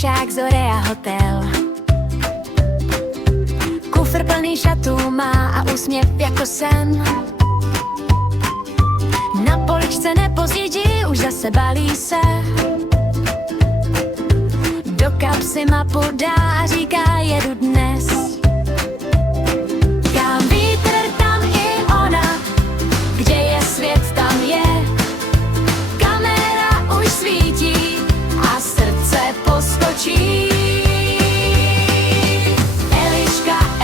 fešák Zorea hotel. Kufr plný šatů má a úsměv jako sen. Na poličce nepozdědí, už zase balí se. Do kapsy mapu dá a říká, jedu dnes. Kam vítr, tam i ona, kde je svět, tam je. Kamera už svítí a srdce poskočí.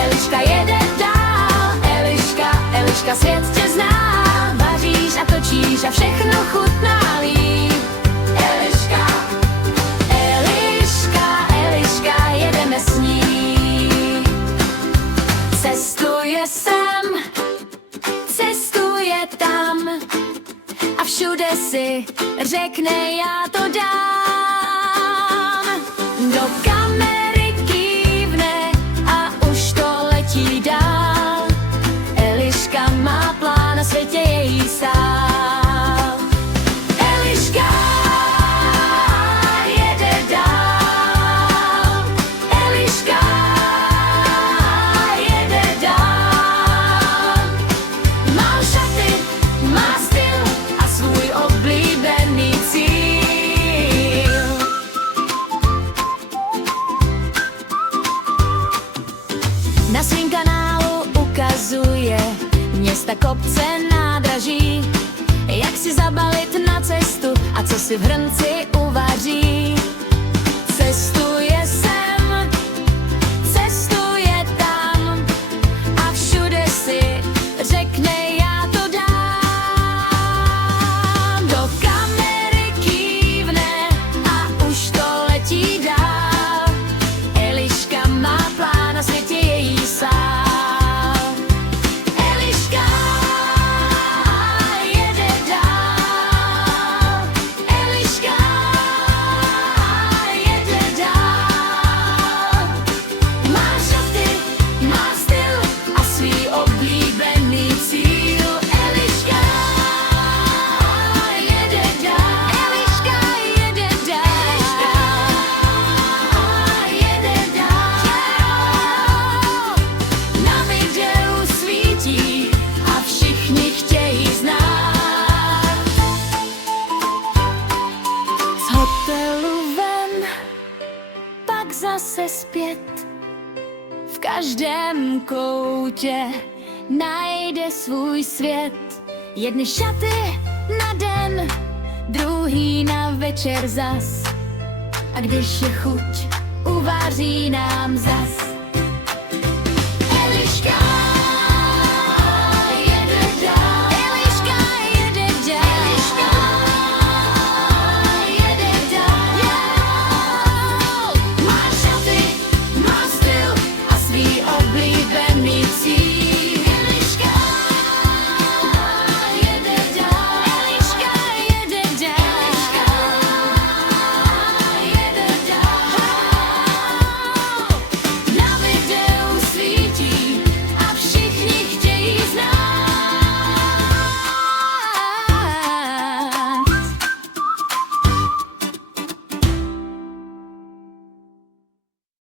Eliška jede dál, Eliška svět tě zná. Vaříš a točíš a všechno chutná líp. Eliška, jedeme s ní. Cestuje sem, cestuje tam a všude si řekne, já to dám. Do kamery kývne a už to letí dál. Eliška má plán, na světě je jí sál. Eliška jede dál. Eliška jede dál. Má šaty, má styl a svůj oblíbený cíl. Na svým kanálu ukazuje města, kopce, nádraží, jak si zabalit na cestu a co si v hrnci uvaří. Cestuje sem, cestuje tam a všude si řekne, já to dám. Do kamery kývne a už to letí dál. Eliška má plán, na světě je jí sál. Eliška jede dál. Eliška jede dál. Má šaty, má styl a svý oblíbený cíl. Eliška jede dál. Eliška jede dál. Eliška jede dál. Na videu svítí a všichni chtějí znát. Z hotelu ven, pak zase zpět. V každém koutě najde svůj svět. Jedny šaty na den, druhý na večer zas. A když je chuť, uvaří nám zas. Eliška jede dál. Eliška jede dál. Eliška jede dál. Má šaty, má styl a svý oblíbený cíl.